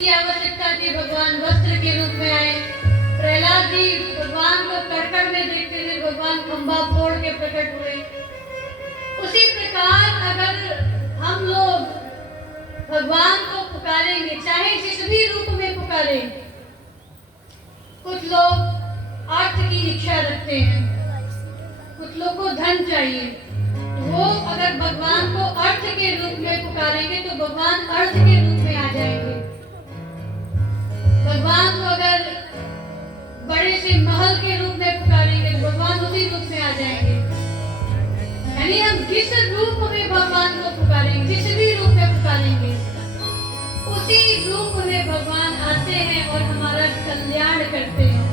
की आवश्यकता थी, भगवान वस्त्र के रूप में आए। प्रहलाद जी भगवान को कड़कड़ में देखते थे, भगवान खंभा फोड़ के प्रकट हुए। उसी प्रकार अगर हम लोग भगवान को पुकारेंगे, चाहे जिस भी रूप में पुकारें, कुछ लोग अर्थ की इच्छा रखते हैं, कुछ लोग को धन चाहिए, वो अगर भगवान को अर्थ के रूप में पुकारेंगे तो भगवान अर्थ के रूप में आ जाएंगे। भगवान को अगर बड़े से महल के रूप में पुकारेंगे तो भगवान उसी रूप में आ जाएंगे। यानी हम जिस रूप में भगवान को पुकारेंगे, जिस भी रूप में पुकारेंगे, उसी रूप में भगवान आते हैं और हमारा कल्याण करते हैं।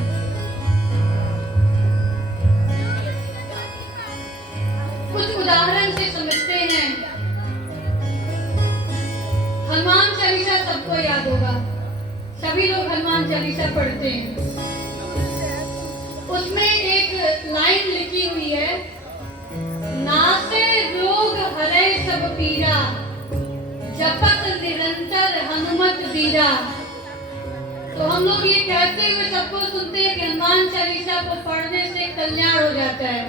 कुछ उदाहरण से समझते हैं। हनुमान चालीसा सबको याद होगा, सभी लोग हनुमान चालीसा पढ़ते हैं। उसमें एक लाइन लिखी हुई है, नासे रोग हरे सब पीरा, जपत निरंतर हनुमत बीरा। तो हम लोग ये कहते हुए सबको सुनते हैं कि हनुमान चालीसा को पढ़ने से कल्याण हो जाता है।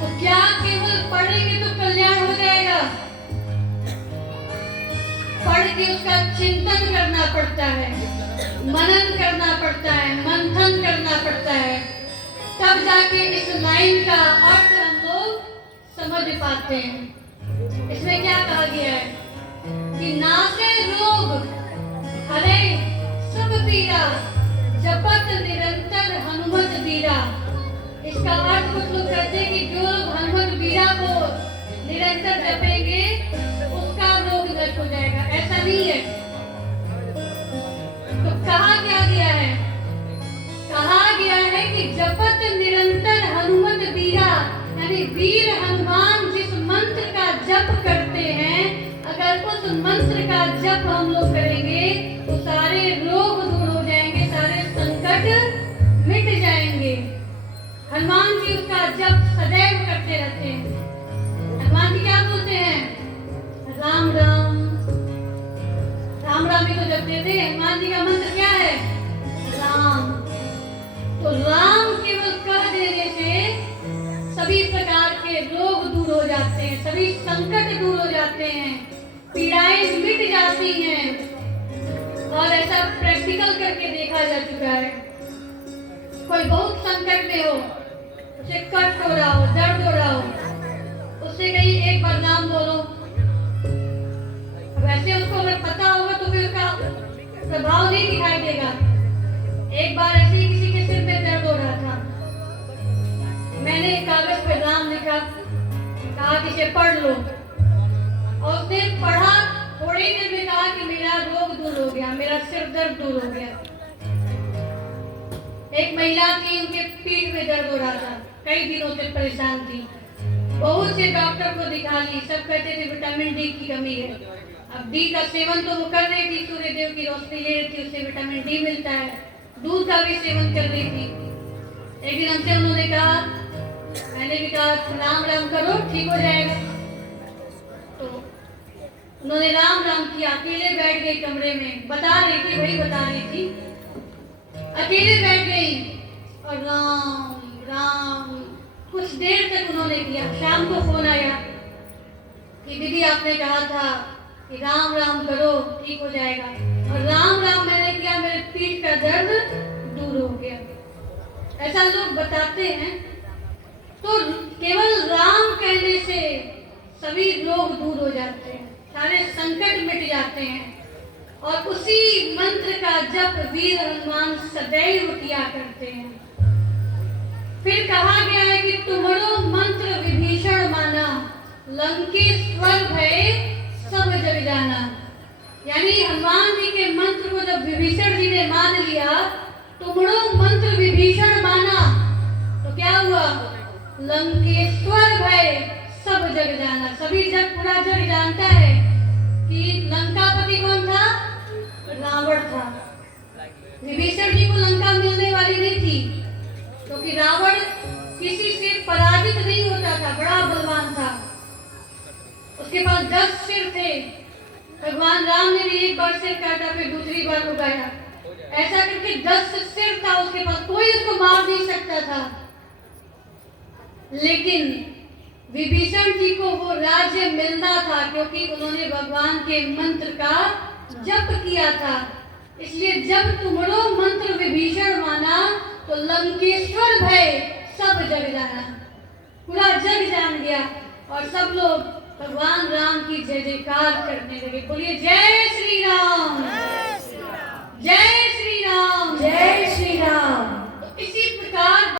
तो क्या केवल पढ़ेंगे तो कल्याण हो जाएगा? पढ़ के उसका चिंतन करना पड़ता है, मनन करना पड़ता है, मंथन करना पड़ता है, तब जाके इस लाइन का अर्थ हम लोग समझ पाते हैं। इसमें क्या कहा गया है कि नासे रोग हरे सब पीरा, जपत निरंतर हनुमत बीरा। इसका अर्थ कुछ लोग कहते हैं कि जो लोग हनुमत बीरा को निरंतर जपेंगे उसका रोग नष्ट हो जाएगा। ऐसा नहीं है। तो कहा क्या गया है? कहा गया है कि जपत निरंतर हनुमत बीरा, यानी वीर हनुमान जिस मंत्र का जप करते हैं, अगर उस मंत्र का जप हम लोग करेंगे तो सारे रोग दूर हो जाएंगे, सारे संकट मिट जाएंगे। हनुमान जी उसका जप सदैव करते रहते हैं। हनुमान जी क्या बोलते हैं? राम राम राम राम ही तो जपते थे। हनुमान जी का मंत्र क्या है? राम। तो राम केवल कह देने से सभी प्रकार के रोग दूर हो जाते हैं, सभी संकट दूर हो जाते हैं, पीड़ाएं मिट जाती हैं। और ऐसा प्रैक्टिकल करके देखा जा चुका है। कोई बहुत संकट में हो, उसे कष्ट हो रहा हो, दर्द हो रहा हो, उससे कहीं एक बार नाम बोलो। वैसे उसको अगर पता होगा तो फिर उसका प्रभाव नहीं दिखाई देगा। एक बार ऐसे ही किसी के सिर में दर्द हो रहा था, मैंने कागज पर राम लिखा, कहा कि इसे पढ़ लो, और उसने पढ़ा। थोड़ी देर में कहा कि मेरा रोग दूर हो गया, मेरा सिर दर्द दूर हो गया। एक महिला थी, उनके पीठ में दर्द हो रहा था, कई दिनों से परेशान थी, बहुत से डॉक्टर को दिखा ली, सब कहते थे विटामिन डी की कमी है। अब डी का सेवन तो वो कर रही थी, सूर्य देव की रोशनी ले रही थी, उससे विटामिन डी मिलता है। दूध का भी सेवन कर रही थी। एक दिन हमसे उन्होंने कहा, मैंने भी कहा राम राम करो, ठीक हो जाएगा। तो उन्होंने राम राम किया, अकेले बैठ गई कमरे में, बता रही थी, वही बता रही थी, अकेले बैठ गई और राम राम कुछ देर तक उन्होंने किया। शाम को फोन आया कि दीदी आपने कहा था कि राम राम करो, ठीक हो जाएगा। और राम राम मैंने किया, मेरे पीठ का दर्द दूर हो गया। ऐसा लोग बताते हैं। तो केवल राम कहने से सभी रोग दूर हो जाते हैं, सारे संकट मिट जाते हैं। और उसी मंत्र का जप वीर हनुमान सदैव किया करते हैं। फिर कहा गया है कि तुम्हारो मंत्र विभीषण माना, लंकेश्वर भय सब जग जाना। यानी हनुमान जी के मंत्र को जब विभीषण जी ने मान लिया, तुम्हारो मंत्र विभीषण माना, तो क्या हुआ? लंकेश्वर भय सब जग जाना। सभी जग, पूरा जग जानता है कि लंकापति कौन था? रावण था। विभीषण जी को लंका मिलने वाली नहीं थी, क्योंकि रावण किसी से पराजित नहीं होता था, बड़ा बलवान था, उसके पास 10 सिर थे। भगवान राम ने भी एक बार सिर काटा, फिर दूसरी बार उगाया। ऐसा करके 10 सिर था उसके पास, कोई उसको मार नहीं सकता था। लेकिन विभीषण जी को वो राज्य मिलना था क्योंकि उन्होंने भगवान के मंत्र का जप किया था। इसलिए जब तुम्हारो मंत्र विभीषण माना तो लंकेश्वर भय सब जग जाना, पूरा जग जान गया और सब लोग भगवान राम की जय जयकार करने लगे। बोलिए जय श्री राम, जय